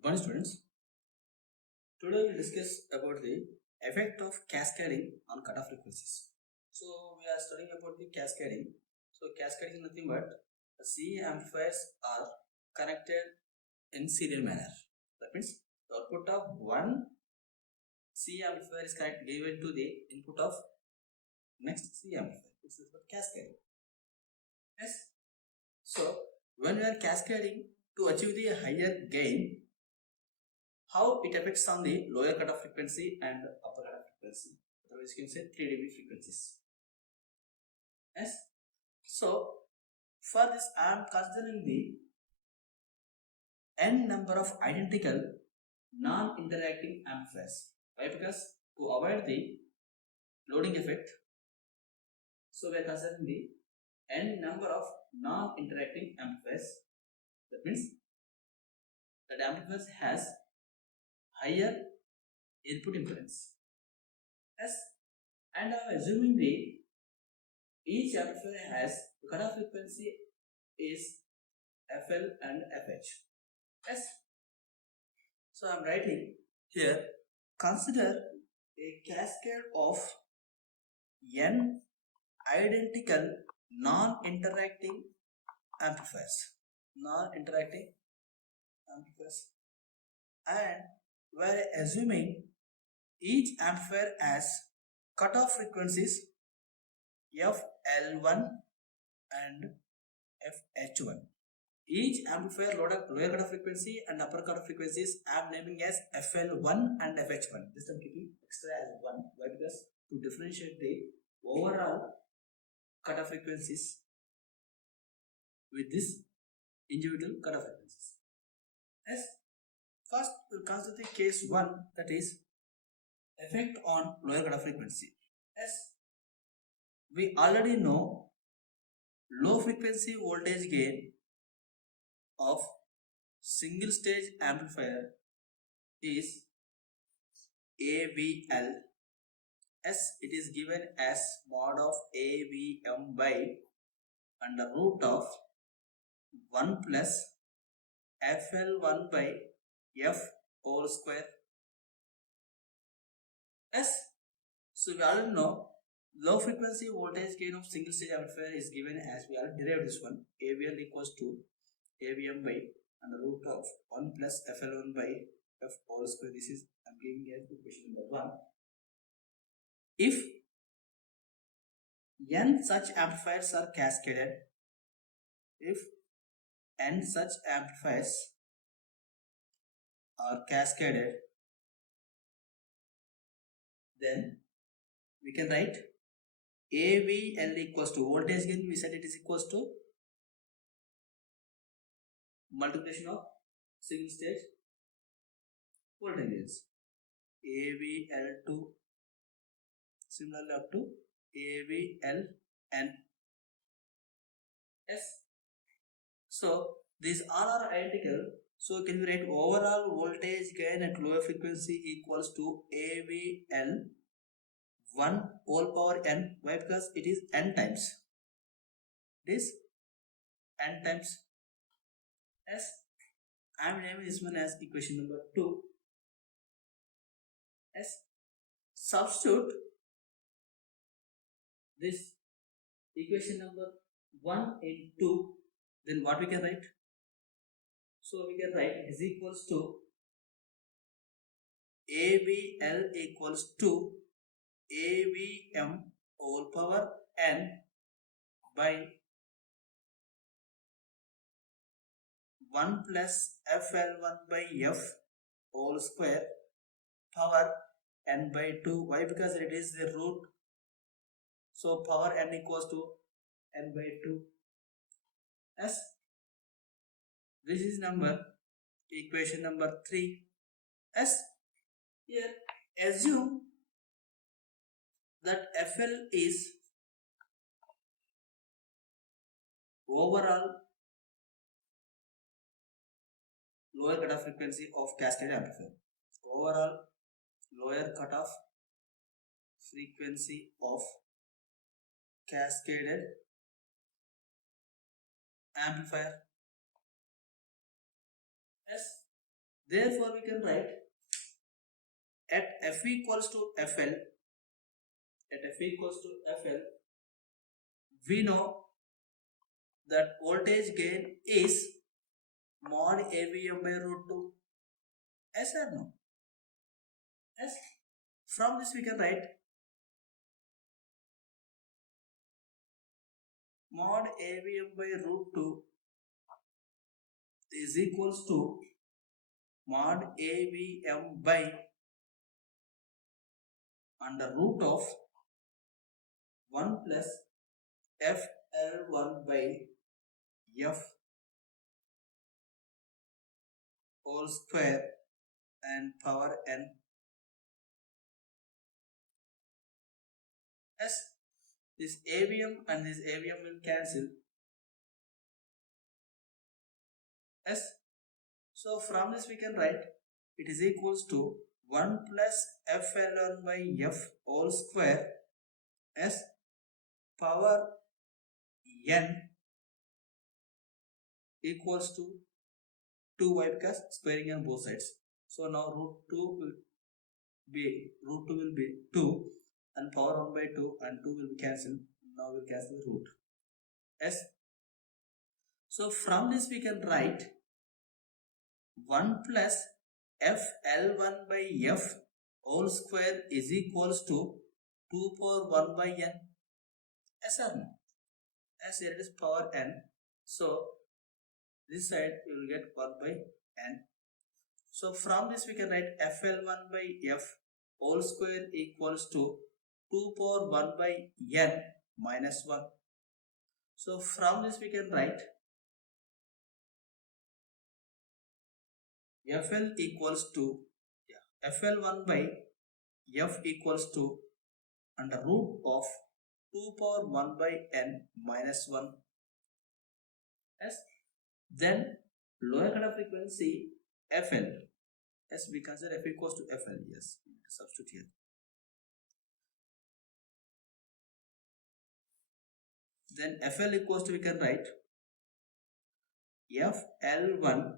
Good morning, students. Today we'll discuss about the effect of cascading on cutoff frequencies. So we are studying about the cascading. So cascading is nothing but the C amplifiers are connected in serial manner. That means the output of one C amplifier is given to the input of next C amplifier. This is what cascading. Yes. So when we are cascading to achieve the higher gain, how it affects on the lower cutoff frequency and upper cutoff frequency. Otherwise, you can say 3 dB frequencies. Yes. So for this, I am considering the n number of identical non-interacting amplifiers. Why? Because to avoid the loading effect, so we are considering the n number of non-interacting amplifiers. That means that amplifier has higher input impedance. Yes. And I am assuming the each amplifier has cutoff frequency is FL and FH. Yes. So I am writing here, consider a cascade of n identical non-interacting amplifiers. Non-interacting amplifiers. And we are assuming each amplifier has cutoff frequencies FL1 and FH1. Each amplifier lower cutoff frequency and upper cutoff frequencies I am naming as FL1 and FH1. This I am keeping extra as 1. Why? Because to differentiate the overall cutoff frequencies with this individual cutoff frequencies. Yes. First, we will consider the case 1, that is effect on lower cutoff frequency. Yes. We already know low frequency voltage gain of single stage amplifier is AVL. As it is given as mod of AVM by under root of 1 plus FL1 by F whole square. Yes. So we already know low frequency voltage gain of single stage amplifier is given as we already derived this one. AVL equals to AVM by under root of 1 plus FL1 by F whole square. This is I am giving as equation number 1. If n such amplifiers are cascaded, if n such amplifiers are cascaded, then we can write AVL equals to voltage gain. We said it is equals to multiplication of single stage voltage gains. AVL2 similarly up to AVLN. Yes. So these all are identical. So can we write overall voltage gain at lower frequency equals to AVL 1 whole power n. Why? Because it is n times. It is n times. Yes. I am naming this one as equation number 2. Yes. Substitute this equation number 1 in 2. Then what we can write? So we can write is equals to AVL equals to AVM whole power n by 1 plus FL1 by F whole square power n by 2. Why? Because it is the root. So power n equals to n by 2. Yes. This is equation number 3. Yes. Here assume that FL is overall lower cutoff frequency of cascade amplifier. Overall lower cutoff frequency of cascaded amplifier. Yes. Therefore, we can write at F equals to FL, we know that voltage gain is mod AVM by root 2. Yes or no? Yes. From this we can write mod AVM by root 2 is equals to mod AVM by under root of 1 plus FL1 by F whole square and power n. As this AVM and this AVM will cancel. As so from this we can write it is equals to 1 plus FL1 by F whole square as power n equals to 2y because squaring on both sides. So now root 2 will be 2 and power 1 by 2 and 2 will be cancelled. Now we'll cancel the root. Yes. So from this we can write 1 plus FL1 by F whole square is equals to 2 power 1 by n. Yes or no? As here it is power n. So this side we will get 1 by n. So from this we can write FL1 by F whole square equals to 2 power 1 by n minus 1. So from this we can write FL equals to FL1 by F equals to under root of 2 power 1 by n minus 1. Yes. Then lower cut of frequency FL. Yes, we consider F equals to FL. Yes, substitute here. Then FL equals to we can write FL1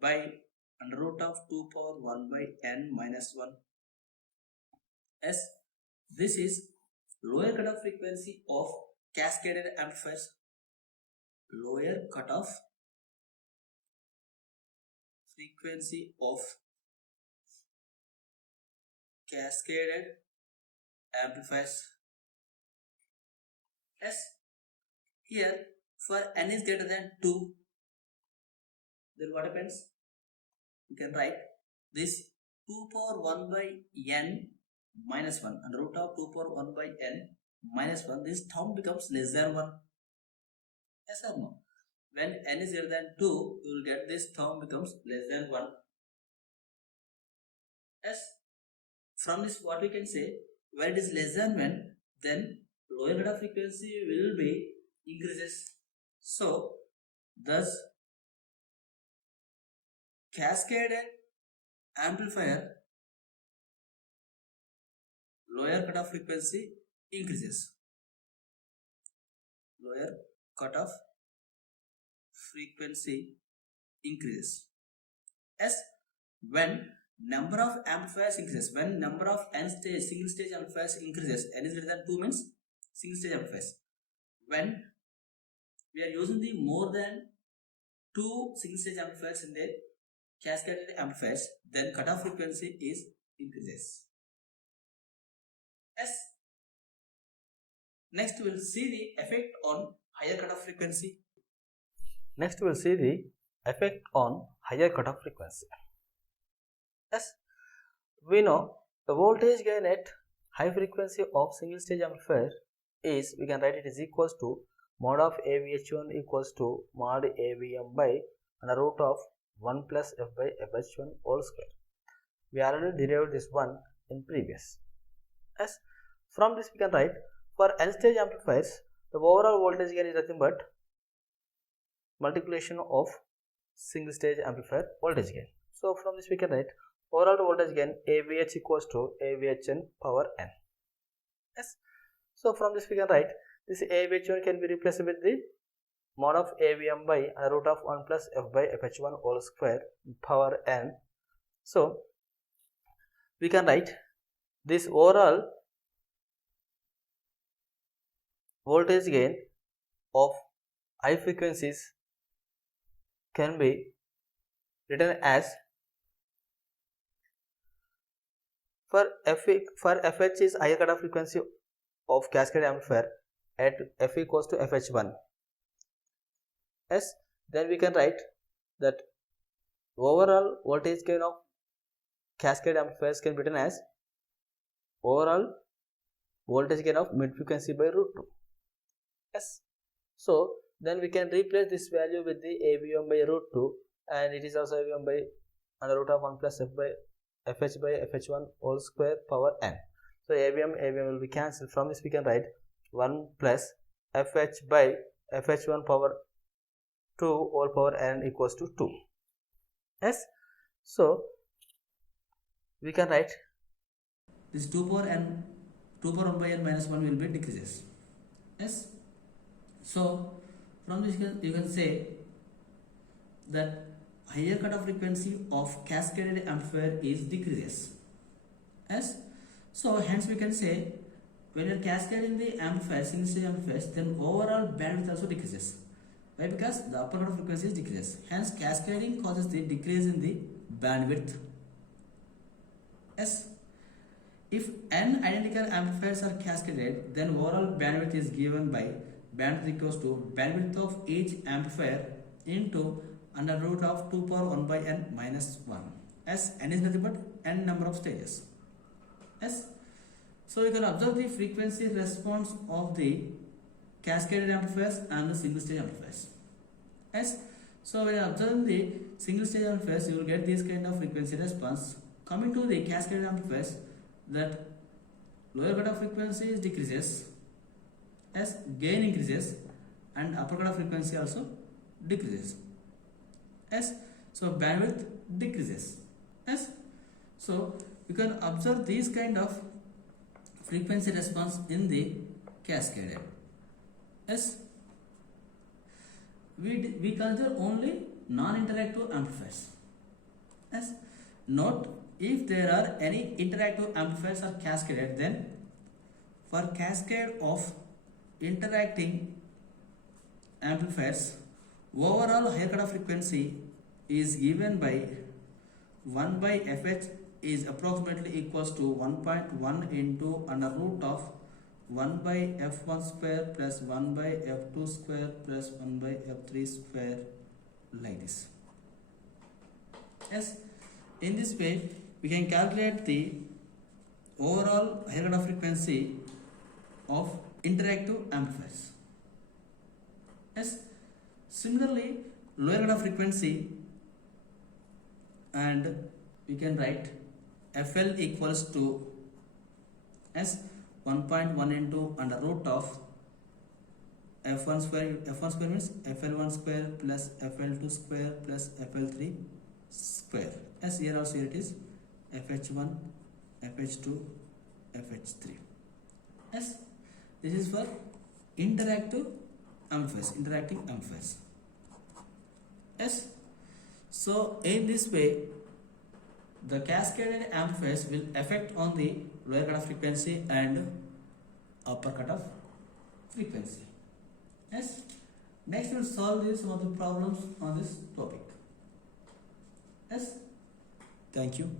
by under root of 2 power 1 by n minus 1. As this is lower cutoff frequency of cascaded amplifiers. Lower cutoff frequency of cascaded amplifiers. As here for n is greater than 2, then what happens? You can write this 2 power 1 by n minus 1 and root of 2 power 1 by n minus 1, this term becomes less than 1. Yes or no? When n is greater than 2, you will get this term becomes less than 1. Yes. From this what we can say, when it is less than 1, then lower cutoff frequency will be increases. So thus cascaded amplifier lower cutoff frequency increases. Lower cutoff frequency increases. As when number of amplifiers increases, when number of single stage amplifiers increases, n is greater than 2 means single stage amplifiers. When we are using the more than 2 single stage amplifiers in the cascaded amplifiers, then cutoff frequency is increases. Yes. Next we will see the effect on higher cutoff frequency. Next we will see the effect on higher cutoff frequency. Yes, we know the voltage gain at high frequency of single stage amplifier is, we can write it is equals to mod of AVH1 equals to mod AVM by under root of 1 plus F by FH1 whole square. We already derived this one in previous. Yes, from this we can write for N stage amplifiers the overall voltage gain is nothing but multiplication of single stage amplifier voltage gain. So from this we can write overall voltage gain AVH equals to AVHN power n. Yes. So from this we can write this AVH1 can be replaced with the mod of AVM by root of 1 plus f by fh1 whole square power n. So we can write this overall voltage gain of high frequencies can be written as for fh is higher cutoff frequency of cascade amplifier at f equals to fh1. Yes, then we can write that overall voltage gain of cascade amplifiers can be written as overall voltage gain of mid frequency by root 2. Yes, so then we can replace this value with the AVM by root 2, and it is also AVM by under root of 1 plus f by fh by fh1 whole square power n. So AVM will be cancelled. From this we can write 1 plus fh by fh1 power 2 whole power n equals to 2. Yes, so we can write this 2 power 1 by n minus 1 will be decreases. Yes, so from this you can say that higher cutoff frequency of cascaded amplifier is decreases. Yes, so hence we can say when you are cascading the amplifier, single stage amplifiers, then overall bandwidth also decreases. Why? Because the upper cutoff frequency is decreases. Hence cascading causes the decrease in the bandwidth. Yes, if n identical amplifiers are cascaded, then overall bandwidth is given by bandwidth equals to bandwidth of each amplifier into under root of 2 power 1 by n minus 1, as n is nothing but n number of stages. Yes, so you can observe the frequency response of the cascaded amplifiers and the single stage amplifiers. Yes, so when you observe the single stage amplifiers, you will get this kind of frequency response. Coming to the cascaded amplifiers, that lower cutoff frequency decreases as gain increases, and upper cutoff frequency also decreases. Yes, so bandwidth decreases. Yes, so you can observe these kind of frequency response in the cascaded. Yes, we consider only non-interactive amplifiers. Yes, note, if there are any interactive amplifiers are cascaded, then for cascade of interacting amplifiers, overall higher cutoff frequency is given by 1 by fh is approximately equals to 1.1 into under root of 1 by f1 square plus 1 by f2 square plus 1 by f3 square, like this. Yes, in this way we can calculate the overall higher cutoff frequency of interactive amplifiers. Yes, similarly lower cutoff frequency, and we can write FL equals to as 1.1 into under root of f1 square means fl1 square plus fl2 square plus fl3 square. As here also it is fh1 fh2 fh3. Yes, this is for interacting amplifiers. Yes, so in this way the cascaded amplifiers will affect on the lower cutoff frequency and upper cutoff frequency. Yes, next we will solve some of the problems on this topic. Yes, thank you.